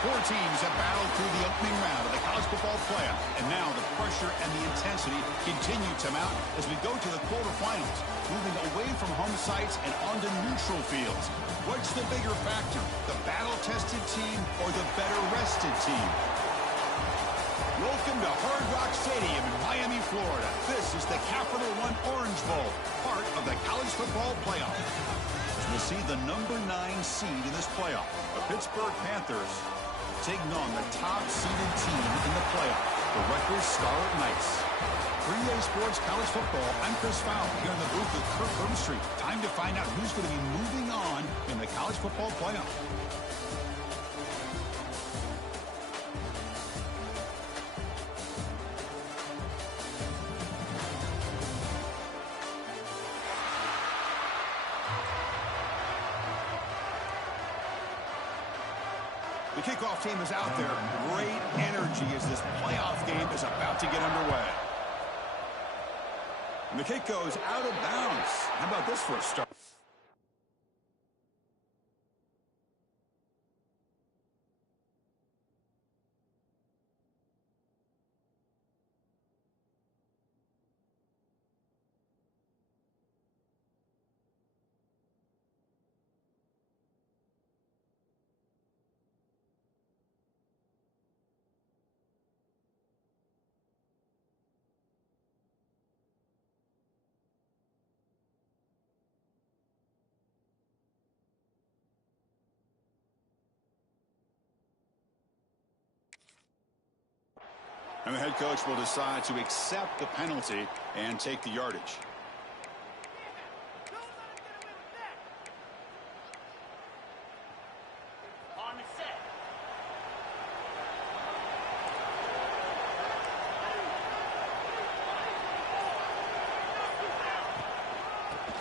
Four teams have battled through the opening round of the college football playoff, and now the pressure and the intensity continue to mount as we go to the quarterfinals, moving away from home sites and onto neutral fields. What's the bigger factor, the battle-tested team or the better-rested team? Welcome to Hard Rock Stadium in Miami, Florida. This is the Capital One Orange Bowl, part of the college football playoff. We'll see the number 9 seed in this playoff, the Pittsburgh Panthers, taking on the top-seeded team in the playoff, the Rutgers Scarlet Knights. 3A Sports College Football, I'm Chris Fowler here in the booth with Kirk Herbstreit. Time to find out who's going to be moving on in the college football playoff. The kickoff team is out there. Great energy as this playoff game is about to get underway. And the kick goes out of bounds. How about this for a start? And the head coach will decide to accept the penalty and take the yardage. On the set.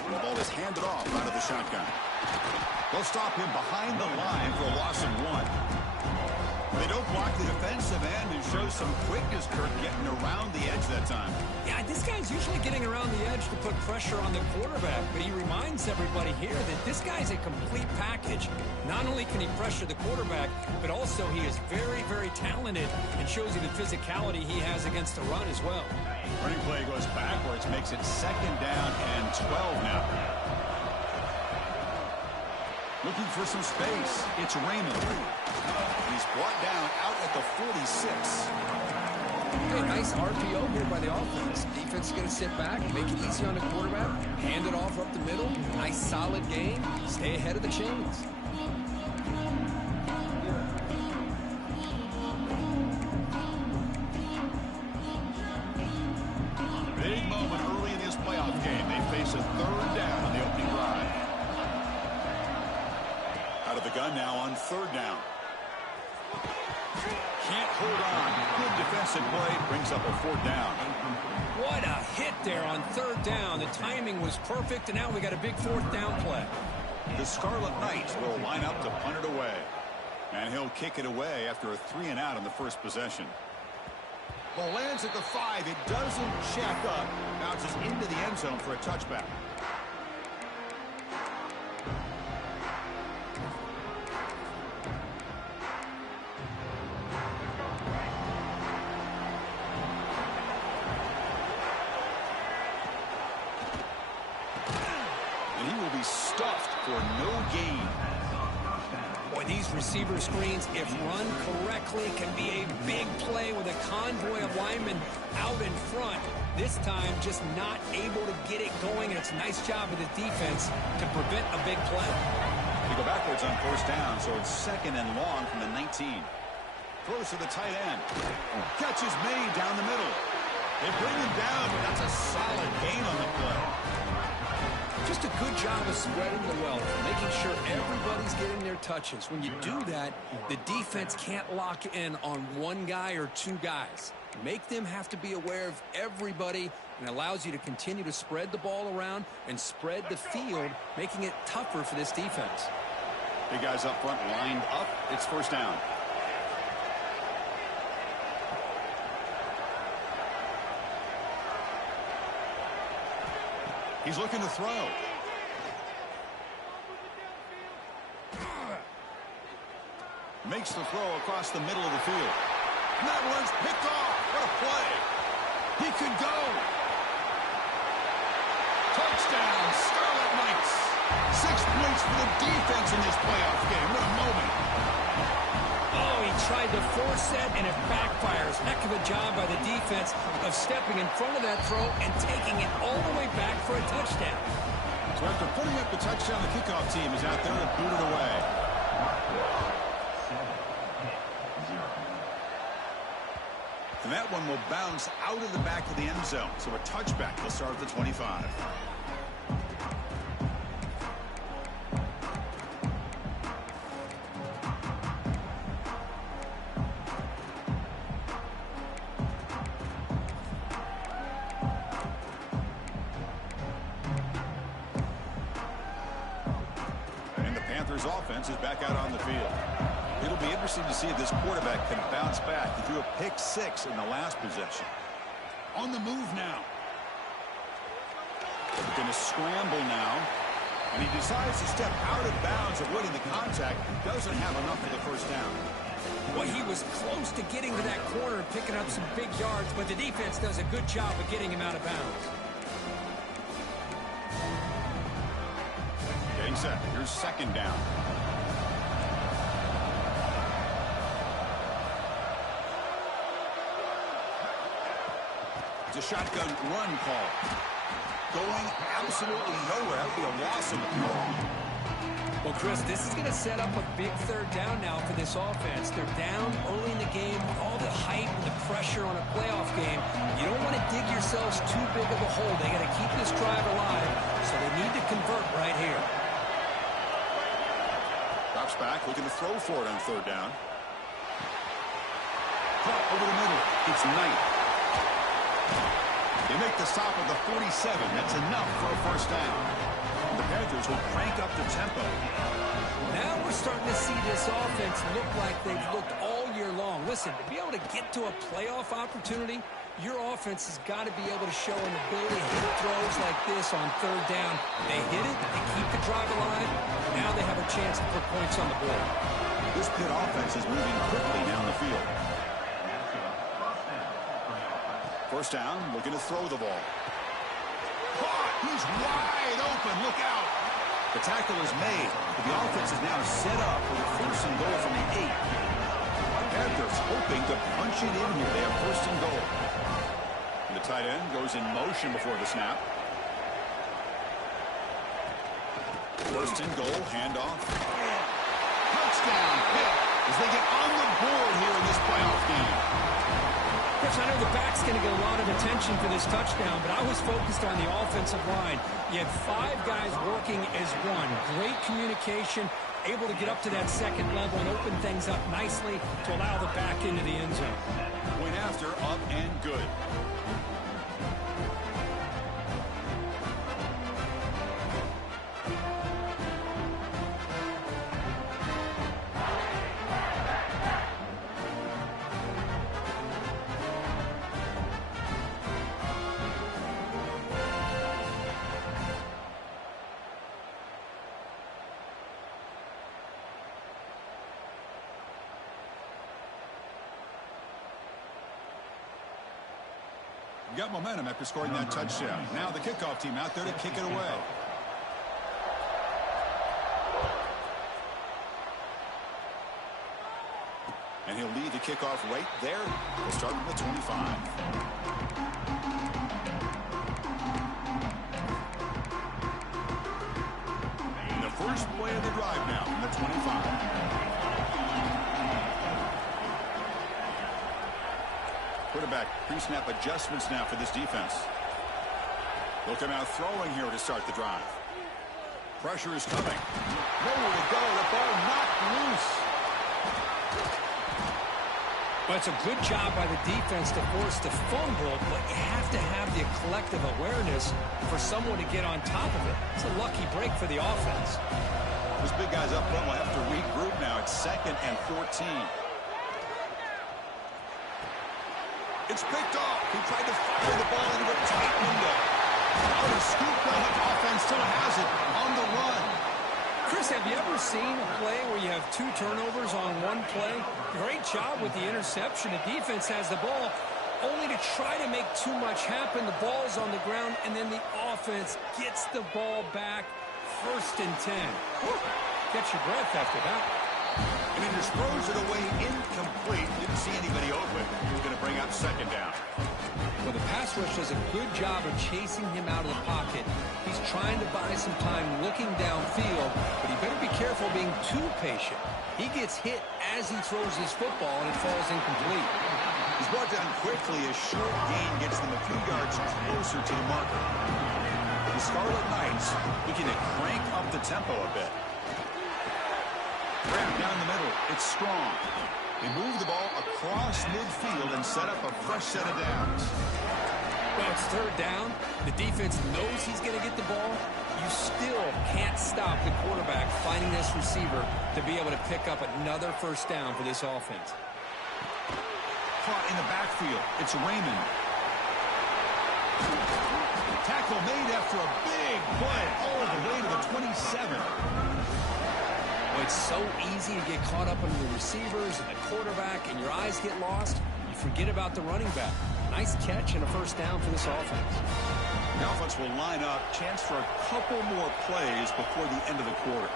And the ball is handed off out of the shotgun. They'll stop him behind the line for a loss of 1. They don't block the defensive end and show some quickness, Kirk, getting around the edge that time. Yeah, this guy's usually getting around the edge to put pressure on the quarterback, but he reminds everybody here that this guy's a complete package. Not only can he pressure the quarterback, but also he is very, very talented and shows you the physicality he has against the run as well. Running play goes backwards, makes it 2nd down and 12 now. Looking for some space. It's Raymond. He's brought down out at the 46. Hey, nice RPO here by the offense. Defense is going to sit back, make it easy on the quarterback, hand it off up the middle. Nice solid game. Stay ahead of the chains. Big moment early in this playoff game. They face a 3rd down on the opening drive. Out of the gun now on 3rd down. Can't hold on. Good defensive play. Brings up a 4th down. What a hit there on 3rd down. The timing was perfect, and now we got a big 4th down play. The Scarlet Knights will line up to punt it away. And he'll kick it away after a 3-and-out on the first possession. Ball lands at the 5. It doesn't check up. Bounces into the end zone for a touchback. And he will be stuffed for no gain. Boy, these receiver screens, if run correctly, can be a big play with a convoy of linemen out in front. This time, just not able to get it going, and it's a nice job of the defense to prevent a big play. They go backwards on 1st down, so it's 2nd and long from the 19. Throws to the tight end. Catch is made down the middle. They bring him down, but that's a solid gain on the play. Just a good job of spreading the wealth, making sure everybody's getting their touches. When you do that, the defense can't lock in on one guy or 2 guys. Make them have to be aware of everybody, and allows you to continue to spread the ball around and spread the field, making it tougher for this defense. Big guys up front lined up. It's 1st down. He's looking to throw. Makes the throw across the middle of the field. And that one's picked off. What a play. He could go. Touchdown, Scarlet Knights. 6 points for the defense in this playoff game. What a moment. Oh, he tried to force that, and it backfires. Heck of a job by the defense of stepping in front of that throw and taking it all the way back for a touchdown. So after putting up the touchdown, the kickoff team is out there to boot it away. And that one will bounce out of the back of the end zone. So a touchback will start at the 25. And the Panthers offense is back out on the field. It'll be interesting to see if this quarterback can bounce back. He threw a pick-6 in the last possession. On the move now. They're going to scramble now. And he decides to step out of bounds, avoiding the contact. Doesn't have enough for the first down. Well, he was close to getting to that corner and picking up some big yards, but the defense does a good job of getting him out of bounds. Getting set. Here's second down. It's a shotgun run call. Going absolutely nowhere. That would be a loss of the ball. Well, Chris, this is going to set up a big third down now for this offense. They're down early in the game with all the hype and the pressure on a playoff game. You don't want to dig yourselves too big of a hole. They got to keep this drive alive, so they need to convert right here. Drops back, looking to throw for it on third down. Caught over the middle. It's Knight. They make the stop at the 47. That's enough for a first down. The Panthers will crank up the tempo. Now we're starting to see this offense look like they've looked all year long. Listen, to be able to get to a playoff opportunity, your offense has got to be able to show an ability to hit throws like this on third down. They hit it, they keep the drive alive. Now they have a chance to put points on the board. This Pitt offense is moving quickly down the field. First down, looking to throw the ball. Caught! He's wide open. Look out! The tackle is made, but the offense is now set up for the first and goal from the 8. The Panthers hoping to punch it in here. They have first and goal. And the tight end goes in motion before the snap. First and goal, handoff. Touchdown, Pitt, as they get on the board here in this playoff game. Chris, I know the back's going to get a lot of attention for this touchdown, but I was focused on the offensive line. You had 5 guys working as one. Great communication, able to get up to that second level and open things up nicely to allow the back into the end zone. Point after, up and good. Got momentum after scoring that touchdown. Now the kickoff team out there to kick it away. And he'll lead the kickoff right there. We'll start with the 25. And the first play of the drive now from the 25. Quarterback pre-snap adjustments now for this defense. They'll come out throwing here to start the drive. Pressure is coming. Nowhere to go. The ball knocked loose. But it's a good job by the defense to force the fumble, but you have to have the collective awareness for someone to get on top of it. It's a lucky break for the offense. Those big guys up front will have to regroup now. It's 2nd and 14. It's picked off. He tried to fire the ball into a tight window. Oh, the scoop play. The offense still has it on the run. Chris, have you ever seen a play where you have 2 turnovers on one play? Great job with the interception. The defense has the ball, only to try to make too much happen. The ball's on the ground, and then the offense gets the ball back. 1st and 10. Whew. Catch your breath after that. And he just throws it away incomplete. Didn't see anybody open. He's going to bring up 2nd down. Well, the pass rush does a good job of chasing him out of the pocket. He's trying to buy some time looking downfield, but he better be careful being too patient. He gets hit as he throws his football, and it falls incomplete. He's brought down quickly. A short gain gets them a few yards closer to the marker. The Scarlet Knights looking to crank up the tempo a bit. Grab down the middle. It's strong. They move the ball across midfield and set up a fresh set of downs. Well, it's 3rd down. The defense knows he's going to get the ball. You still can't stop the quarterback finding this receiver to be able to pick up another 1st down for this offense. Caught in the backfield. It's Raymond. Tackle made after a big play all the way to the 27. It's so easy to get caught up in the receivers and the quarterback, and your eyes get lost. You forget about the running back. Nice catch and a 1st down for this offense. The offense will line up. Chance for a couple more plays before the end of the quarter.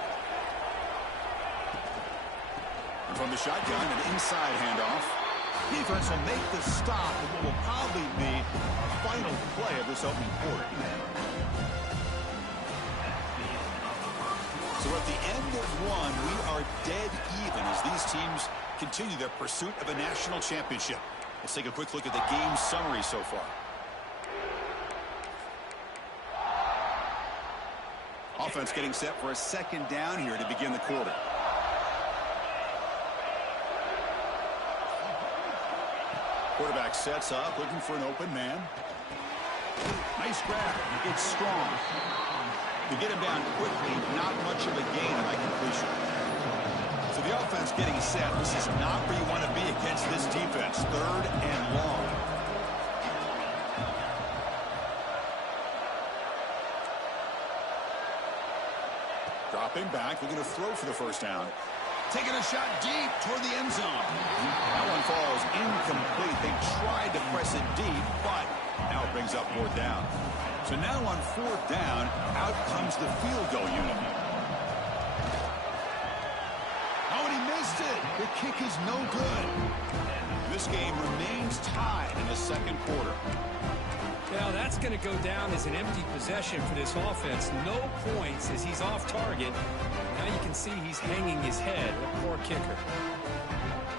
And from the shotgun, an inside handoff. Defense will make the stop of what will probably be the final play of this opening quarter. So at the end of 1, we are dead even as these teams continue their pursuit of a national championship. Let's take a quick look at the game summary so far. Offense getting set for a 2nd down here to begin the quarter. Quarterback sets up, looking for an open man. Nice grab. It's strong. To get him down quickly, not much of a gain on that completion. So the offense getting set. This is not where you want to be against this defense. 3rd and long. Dropping back, looking to throw for the 1st down. Taking a shot deep toward the end zone. That one falls incomplete. They tried to press it deep, but now it brings up 4th down. So now on 4th down, out comes the field goal unit. Oh, and he missed it. The kick is no good. This game remains tied in the 2nd quarter. Now that's going to go down as an empty possession for this offense. No points as he's off target. Now you can see he's hanging his head. A poor kicker.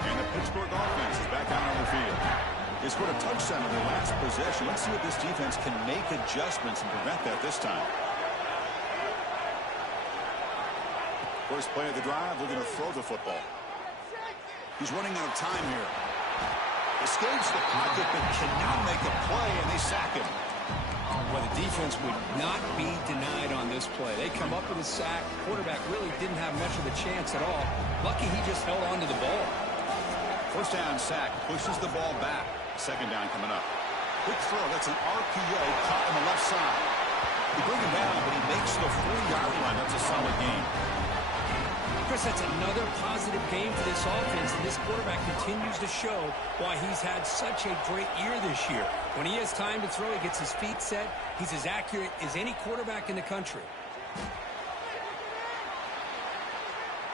And the Pittsburgh offense is back out on the field. They scored a touchdown in their last possession. Let's see if this defense can make adjustments and prevent that this time. First play of the drive, they're going to throw the football. He's running out of time here. Escapes the pocket, but cannot make a play, and they sack him. Well, the defense would not be denied on this play. They come up with a sack. The quarterback really didn't have much of a chance at all. Lucky he just held on to the ball. 1st down sack, pushes the ball back. 2nd down coming up. Quick throw, that's an RPO caught on the left side. They bring him down, but he makes the 4-yard line. That's a solid game. Chris, that's another positive game for this offense, and this quarterback continues to show why he's had such a great year this year. When he has time to throw, he gets his feet set. He's as accurate as any quarterback in the country.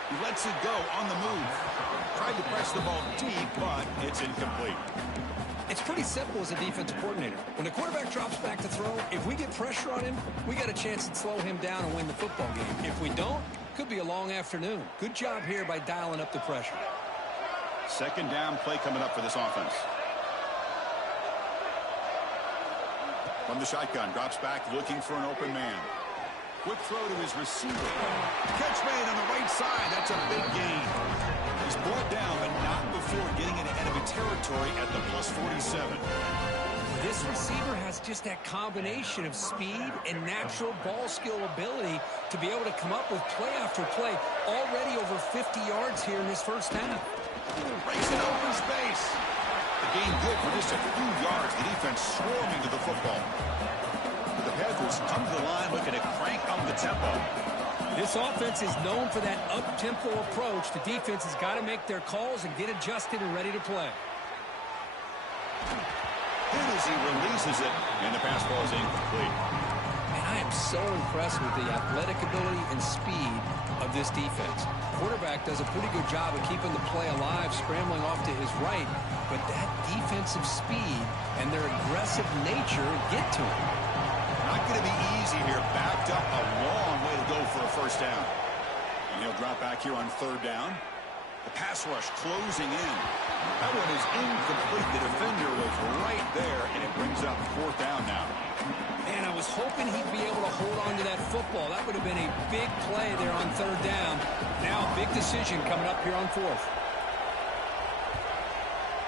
He lets it go on the move. Tried to press the ball deep, but it's incomplete. It's pretty simple as a defensive coordinator. When the quarterback drops back to throw, if we get pressure on him, we got a chance to slow him down and win the football game. If we don't, could be a long afternoon. Good job here by dialing up the pressure. 2nd down play coming up for this offense. From the shotgun, drops back looking for an open man. Quick throw to his receiver. Catch made on the right side. That's a big gain. He's brought down, but not before getting into enemy territory at the +47. This receiver has just that combination of speed and natural ball skill ability to be able to come up with play after play. Already over 50 yards here in this 1st half. Breaks it open space. The gain good for just a few yards. The defense swarming to the football. The Panthers come to the line looking to crank up the tempo. This offense is known for that up-tempo approach. The defense has got to make their calls and get adjusted and ready to play. Hit as he releases it, and the pass ball is incomplete. And I am so impressed with the athletic ability and speed of this defense. Quarterback does a pretty good job of keeping the play alive, scrambling off to his right, but that defensive speed and their aggressive nature get to him. Not going to be easy here. Backed up a long way to go for a first down. And he'll drop back here on third down. The pass rush closing in. That one is incomplete. The defender was right there, and it brings up fourth down now. Man, I was hoping he'd be able to hold on to that football. That would have been a big play there on third down. Now, big decision coming up here on fourth.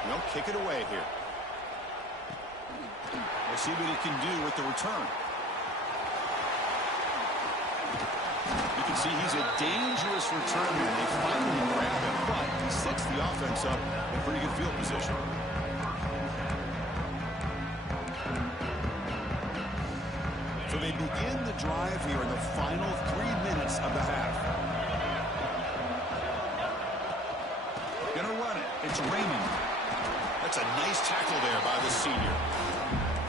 They'll kick it away here. We'll see what he can do with the return. You can see he's a dangerous returner. They finally grab him, but he sets the offense up in pretty good field position. So they begin the drive here in the final 3 minutes of the half. Gonna run it. It's Raymond. That's a nice tackle there by the senior.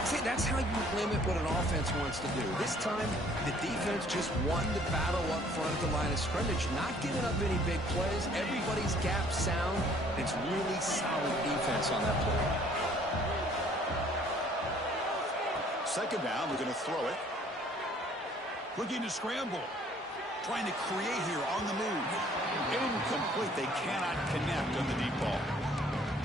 See, that's how you limit what an offense wants to do. This time, the defense just won the battle up front at the line of scrimmage, not giving up any big plays. Everybody's gap sound. It's really solid defense on that play. Second down, we're going to throw it. Looking to scramble. Trying to create here on the move. Incomplete. They cannot connect on the deep ball.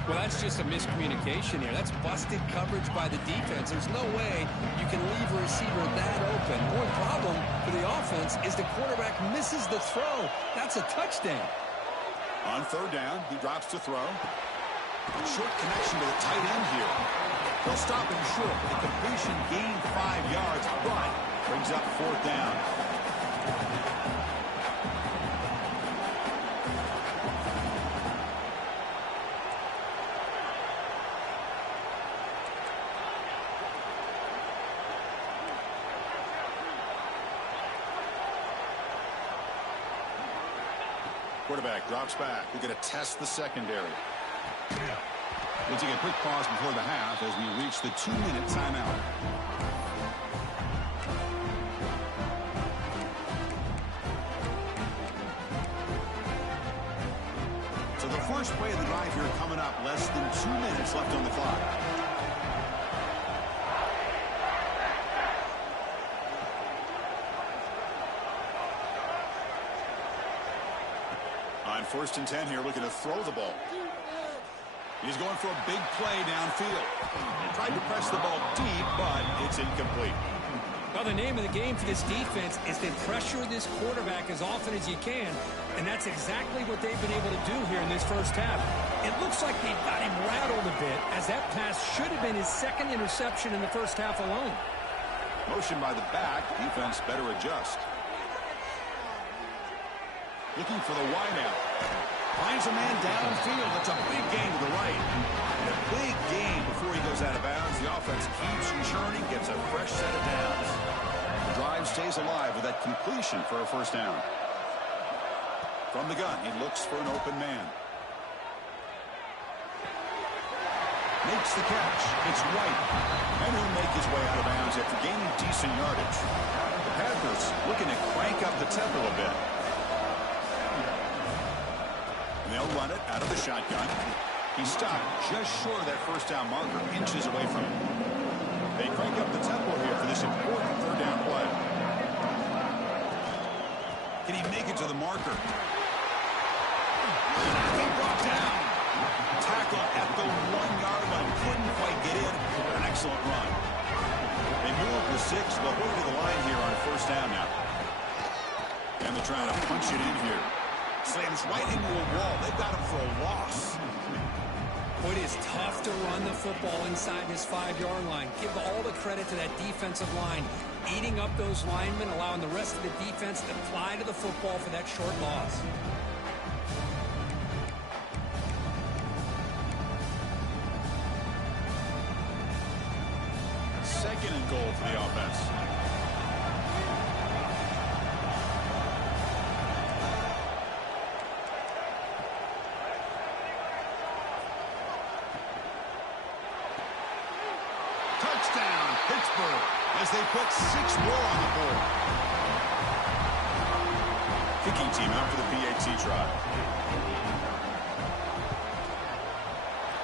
Well, that's just a miscommunication here. That's busted coverage by the defense. There's no way you can leave a receiver that open. One problem for the offense is the quarterback misses the throw. That's a touchdown. On third down, he drops to throw. Short connection to the tight end here. They'll stop him short. The completion gained 5 yards, but brings up fourth down. Quarterback drops back. We're going to test the secondary. We'll take a quick pause before the half as we reach the 2-minute timeout. So the first play of the drive here coming up. Less than 2 minutes left on the clock. On 1st and 10 here, looking to throw the ball. He's going for a big play downfield. Tried to press the ball deep, but it's incomplete. Well, the name of the game for this defense is to pressure this quarterback as often as you can, and that's exactly what they've been able to do here in this first half. It looks like they've got him rattled a bit, as that pass should have been his second interception in the first half alone. Motion by the back. Defense better adjust. Looking for the wideout. Finds a man downfield. That's a big gain to the right. And a big gain before he goes out of bounds. The offense keeps churning, gets a fresh set of downs. The drive stays alive with that completion for a first down. From the gun, he looks for an open man. Makes the catch. It's White. And he'll make his way out of bounds after gaining decent yardage. The Panthers looking to crank up the tempo a bit. And they'll run it out of the shotgun. He stopped just short of that first down marker, inches away from it. They crank up the tempo here for this important third down play. Can he make it to the marker? He brought down. Tackle at the 1-yard line. Couldn't quite get in, but an excellent run. They move the 6. They'll go to the line here on first down now. And they're trying to punch it in here. Slams right into a wall. They've got him for a loss. Boy, it is tough to run the football inside this 5-yard line. Give all the credit to that defensive line. Eating up those linemen, allowing the rest of the defense to fly to the football for that short loss. Second and goal for the offense. Pittsburgh as they put 6 more on the board. Kicking team out for the PAT try.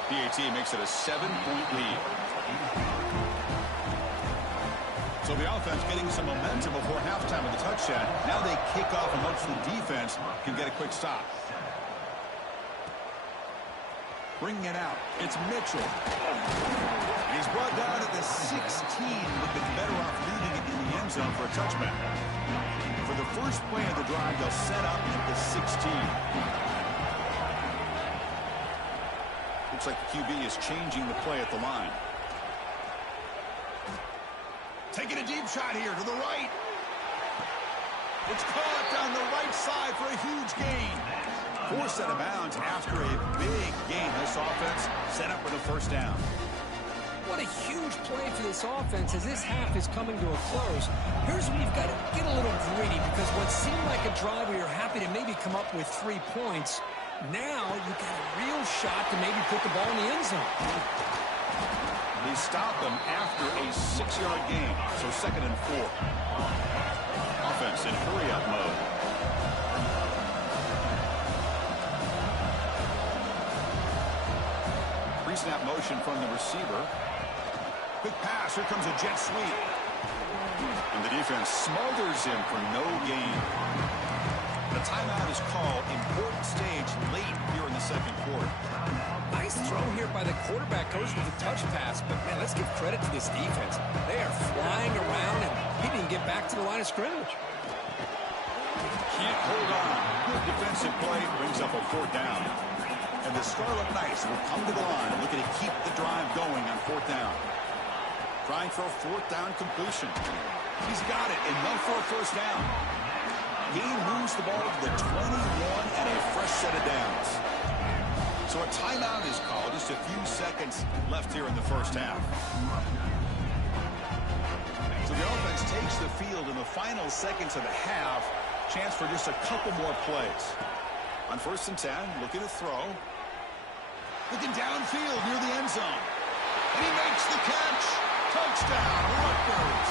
PAT makes it a 7-point lead. So the offense getting some momentum before halftime with the touchdown. Now they kick off and hopes the defense can get a quick stop. Bringing it out. It's Mitchell. And he's brought down at the 16. Would have been better off leaving it in the end zone for a touchback. For the first play of the drive, they'll set up at the 16. Looks like the QB is changing the play at the line. Taking a deep shot here to the right. It's caught down the right side for a huge gain. Forced out of bounds after a big gain. This offense set up with a first down. What a huge play for this offense as this half is coming to a close. Here's where you've got to get a little greedy because what seemed like a drive where you're happy to maybe come up with 3 points, now you've got a real shot to maybe put the ball in the end zone. They stop them after a 6-yard gain, so 2nd and 4. Offense in hurry-up mode. Pre-snap motion from the receiver. Quick pass. Here comes a jet sweep. And the defense smothers him for no gain. The timeout is called. Important stage late here in the 2nd quarter. Nice throw here by the quarterback. Goes with the touch pass. But, man, let's give credit to this defense. They are flying around, and he didn't get back to the line of scrimmage. Can't hold on. Good defensive play brings up a 4th down. And the Scarlet Knights will come to the line looking to keep the drive going on 4th down. Trying for a 4th down completion. He's got it. Enough for a first down. Gain moves the ball to the 21 and a fresh set of downs. So a timeout is called. Just a few seconds left here in the first half. So the offense takes the field in the final seconds of the half. Chance for just a couple more plays. On 1st and 10, looking to throw. Looking downfield near the end zone. And he makes the catch. Touchdown, Rutgers.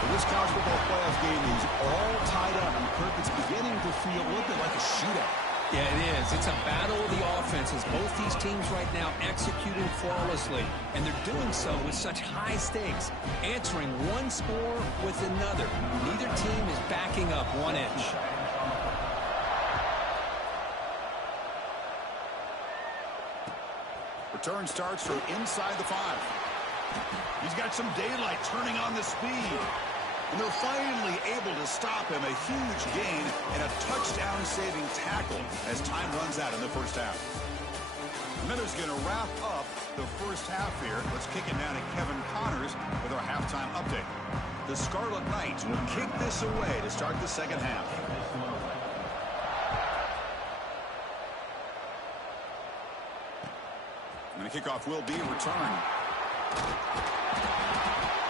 For this college football playoff game is all tied up. And Kirk, it's beginning to feel a little bit like a shootout. Yeah, it is. It's a battle of the offenses. Both these teams right now executing flawlessly. And they're doing so with such high stakes. Answering one score with another. Neither team is backing up 1 inch. Return starts from inside the 5. He's got some daylight turning on the speed. And they're finally able to stop him. A huge gain and a touchdown-saving tackle as time runs out in the first half. And then it's going to wrap up the first half here. Let's kick it down to Kevin Connors with our halftime update. The Scarlet Knights will kick this away to start the second half. And the kickoff will be returned.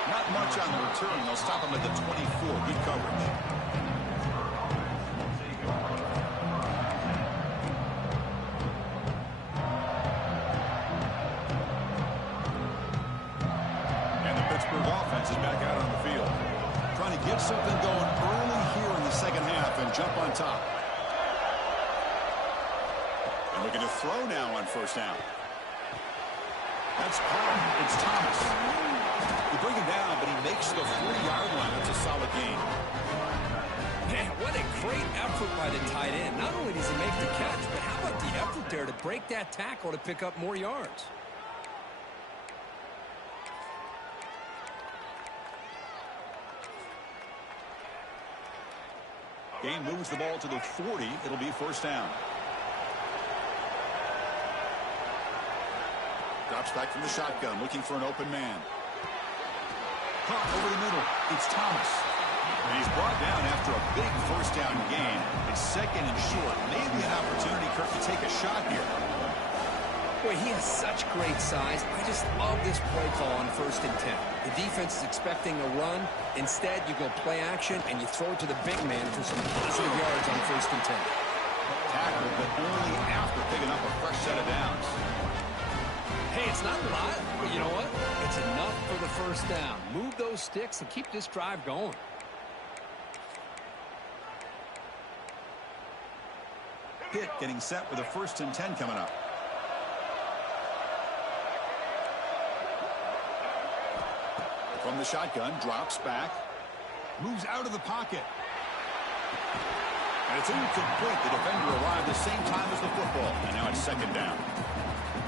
Not much on the return. They'll stop him at the 24. Good coverage. And the Pittsburgh offense is back out on the field. Trying to get something going early here in the second half and jump on top. And looking to throw now on 1st down. That's caught. It's Thomas. You bring him down, but he makes the 40-yard line. It's a solid gain. Man, what a great effort by the tight end. Not only does he make the catch, but how about the effort there to break that tackle to pick up more yards? Gain moves the ball to the 40. It'll be 1st down. Drops back from the shotgun, looking for an open man. Caught over the middle. It's Thomas. And he's brought down after a big first down gain. It's 2nd and short. Maybe an opportunity, Kirk, to take a shot here. Boy, he has such great size. I just love this play call on 1st and 10. The defense is expecting a run. Instead, you go play action, and you throw it to the big man for some positive yards on 1st and 10. Tackle, but only after picking up a fresh set of downs. Hey, It's not a lot, but you know what? It's enough for the first down. Move those sticks and keep this drive going. Pitt getting set with a 1st and 10 coming up. From the shotgun, drops back. Moves out of the pocket. And it's incomplete. The defender arrived the same time as the football. And now it's 2nd down.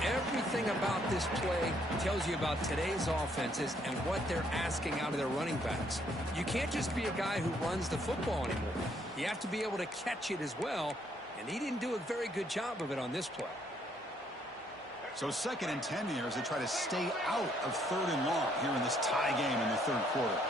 Everything about this play tells you about today's offenses and what they're asking out of their running backs. You can't just be a guy who runs the football anymore. You have to be able to catch it as well, and he didn't do a very good job of it on this play. So 2nd and 10 here as they try to stay out of 3rd and long here in this tie game in the 3rd quarter.